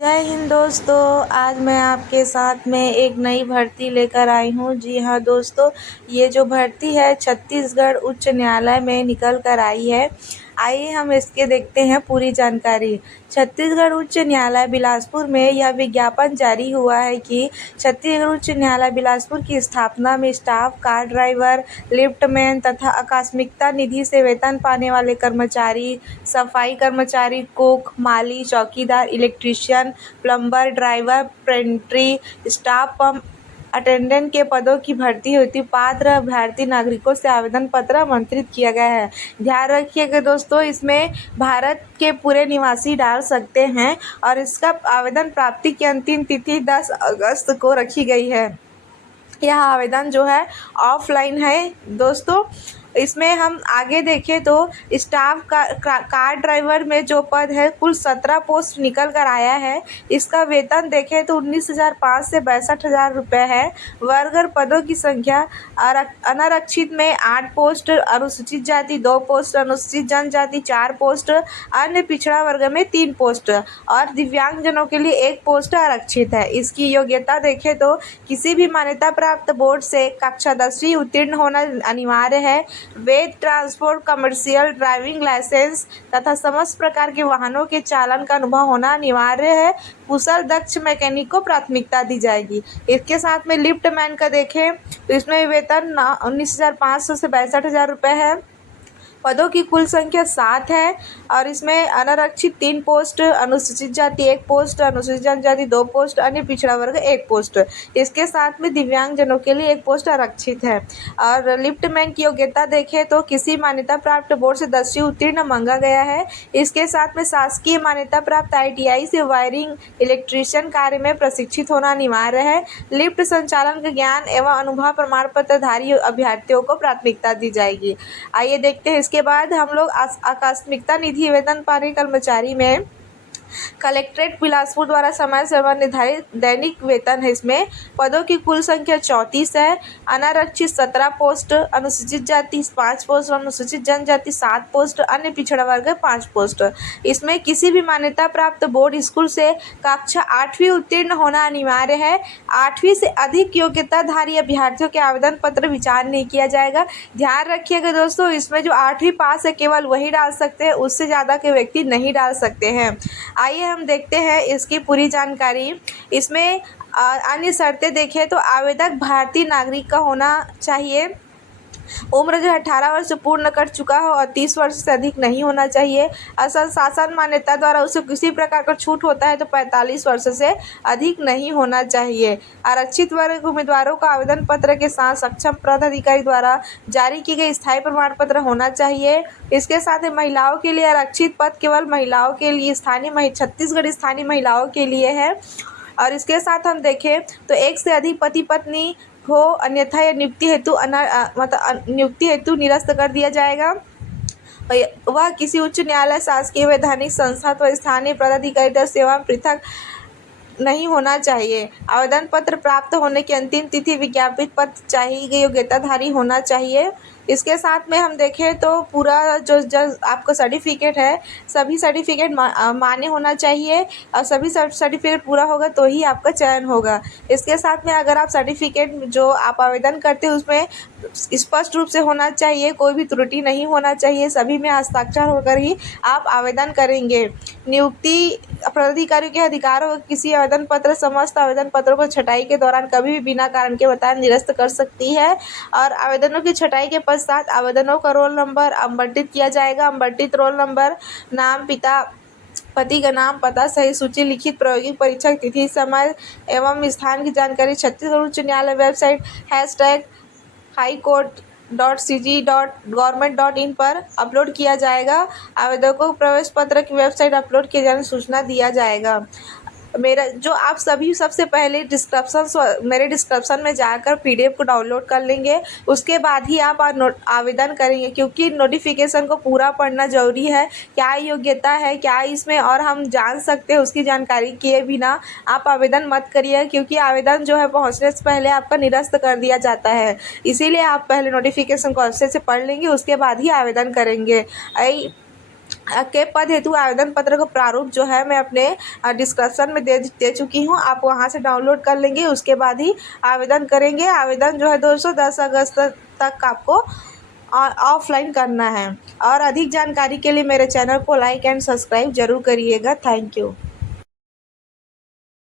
जय हिंद दोस्तों। आज मैं आपके साथ में एक नई भर्ती लेकर आई हूँ। जी हाँ दोस्तों, ये जो भर्ती है छत्तीसगढ़ उच्च न्यायालय में निकल कर आई है। आइए हम इसके देखते हैं पूरी जानकारी। छत्तीसगढ़ उच्च न्यायालय बिलासपुर में यह विज्ञापन जारी हुआ है कि छत्तीसगढ़ उच्च न्यायालय बिलासपुर की स्थापना में स्टाफ, कार ड्राइवर, लिफ्टमैन तथा आकस्मिकता निधि से वेतन पाने वाले कर्मचारी, सफाई कर्मचारी, कुक, माली, चौकीदार, electrician, plumber, driver, pantry, staff pump attendant के पदों की भर्ती हेतु पात्र भारतीय नागरिकों से आवेदन पत्र आमंत्रित किया गया है। ध्यान रखिएगा दोस्तों, इसमें भारत के पूरे निवासी डाल सकते हैं और इसका आवेदन प्राप्ति की अंतिम तिथि 10 अगस्त को रखी गई है। यह आवेदन जो है ऑफलाइन है दोस्तों। इसमें हम आगे देखें तो स्टाफ कार ड्राइवर में जो पद है कुल 17 पोस्ट निकल कर आया है। इसका वेतन देखें तो 19,500 से 62,000 रुपये है। वर्ग पदों की संख्या अनारक्षित में 8 पोस्ट, अनुसूचित जाति 2 पोस्ट, अनुसूचित जनजाति 4 पोस्ट, अन्य पिछड़ा वर्ग में 3 पोस्ट और दिव्यांगजनों के लिए 1 पोस्ट आरक्षित है। इसकी योग्यता देखें तो किसी भी मान्यता प्राप्त बोर्ड से कक्षा 10वीं उत्तीर्ण होना अनिवार्य है। वैध ट्रांसपोर्ट, कमर्शियल ड्राइविंग लाइसेंस तथा समस्त प्रकार के वाहनों के चालन का अनुभव होना अनिवार्य है। कुशल दक्ष मैकेनिक को प्राथमिकता दी जाएगी। इसके साथ में लिफ्ट मैन का देखें तो इसमें वेतन 19,500 से 62,000 रुपये है। पदों की कुल संख्या 7 है और इसमें अनारक्षित 3 पोस्ट, अनुसूचित जाति 1 पोस्ट, अनुसूचित जनजाति 2 पोस्ट, अन्य पिछड़ा वर्ग 1 पोस्ट। इसके साथ में दिव्यांगजनों के लिए 1 पोस्ट आरक्षित है। और लिफ्टमैन की योग्यता देखें तो किसी मान्यता प्राप्त बोर्ड से 10वीं उत्तीर्ण मांगा गया है। इसके साथ में शासकीय मान्यता प्राप्त ITI से वायरिंग इलेक्ट्रीशियन कार्य में प्रशिक्षित होना अनिवार्य है। लिफ्ट संचालन का ज्ञान एवं अनुभव प्रमाण पत्रधारी अभ्यर्थियों को प्राथमिकता दी जाएगी। आइए देखते हैं। इसके बाद हम लोग आकस्मिकता निधि वेतन पाने कर्मचारी में कलेक्ट्रेट बिलासपुर द्वारा समय सेवा निर्धारित दैनिक वेतन है। इसमें पदों की कुल संख्या 34 है। अनारक्षित 17 पोस्ट, अनुसूचित जाति 5 पोस्ट, अनुसूचित जनजाति 7 पोस्ट, अन्य पिछड़ा वर्ग 5 पोस्ट। इसमें किसी भी मान्यता प्राप्त बोर्ड स्कूल से कक्षा 8वीं उत्तीर्ण होना अनिवार्य है। 8वीं से अधिक योग्यताधारी अभ्यर्थियों के आवेदन पत्र विचार नहीं किया जाएगा। ध्यान रखिएगा दोस्तों, इसमें जो 8वीं पास है केवल वही डाल सकते हैं, उससे ज़्यादा के व्यक्ति नहीं डाल सकते हैं। आइए हम देखते हैं इसकी पूरी जानकारी। इसमें अन्य शर्तें देखें तो आवेदक भारतीय नागरिक का होना चाहिए। उम्र जो 18 वर्ष पूर्ण कर चुका हो और 30 वर्ष से अधिक नहीं होना चाहिए। असल शासन मान्यता द्वारा उसे किसी प्रकार का छूट होता है तो 45 वर्ष से अधिक नहीं होना चाहिए। आरक्षित वर्ग उम्मीदवारों का आवेदन पत्र के साथ सक्षम पदाधिकारी द्वारा जारी की गई स्थायी प्रमाण पत्र होना चाहिए। इसके साथ ही महिलाओं के लिए आरक्षित पद केवल महिलाओं के लिए छत्तीसगढ़ स्थानीय महिलाओं के लिए है। और इसके साथ हम देखें तो एक से अधिक पति पत्नी हो, अन्यथा यह नियुक्ति हेतु निरस्त कर दिया जाएगा। वह किसी उच्च न्यायालय, शासकीय वैधानिक संस्था अथवा स्थानीय पदाधिकारी सेवा पृथक नहीं होना चाहिए। आवेदन पत्र प्राप्त होने की अंतिम तिथि विज्ञापित पत्र चाहिए योग्यताधारी होना चाहिए। इसके साथ में हम देखें तो पूरा जो आपका सर्टिफिकेट है सभी सर्टिफिकेट मान्य होना चाहिए और सभी सर्टिफिकेट पूरा होगा तो ही आपका चयन होगा। इसके साथ में अगर आप सर्टिफिकेट जो आप आवेदन करते हैं उसमें स्पष्ट रूप से होना चाहिए, कोई भी त्रुटि नहीं होना चाहिए, सभी में हस्ताक्षर होकर ही आप आवेदन करेंगे। नियुक्ति पदाधिकारी के अधिकार हो किसी आवेदन पत्र समस्त आवेदन पत्रों को छटाई के दौरान कभी भी बिना कारण के बताए निरस्त कर सकती है। और आवेदनों की छटाई के पश्चात आवेदनों का रोल नंबर आवंटित किया जाएगा। आवंटित रोल नंबर, नाम, पिता पति का नाम, पता सही सूची, लिखित प्रायोगिक परीक्षा तिथि, समय एवं स्थान की जानकारी छत्तीसगढ़ उच्च न्यायालय वेबसाइट #highcourt.cg.government.in पर अपलोड किया जाएगा। आवेदकों को प्रवेश पत्र की वेबसाइट अपलोड किए जाने सूचना दिया जाएगा। मेरा जो आप सभी सबसे पहले मेरे डिस्क्रिप्शन में जाकर PDF को डाउनलोड कर लेंगे, उसके बाद ही आप आवेदन करेंगे, क्योंकि नोटिफिकेशन को पूरा पढ़ना ज़रूरी है। क्या योग्यता है, क्या इसमें और हम जान सकते हैं, उसकी जानकारी किए बिना आप आवेदन मत करिए, क्योंकि आवेदन जो है पहुंचने से पहले आपका निरस्त कर दिया जाता है। इसीलिए आप पहले नोटिफिकेशन को अच्छे से पढ़ लेंगे, उसके बाद ही आवेदन करेंगे। के पद हेतु आवेदन पत्र का प्रारूप जो है मैं अपने डिस्क्रिप्शन में दे चुकी हूँ। आप वहाँ से डाउनलोड कर लेंगे, उसके बाद ही आवेदन करेंगे। आवेदन जो है दोस्तों 10 अगस्त तक आपको ऑफलाइन करना है। और अधिक जानकारी के लिए मेरे चैनल को लाइक एंड सब्सक्राइब ज़रूर करिएगा। Thank you.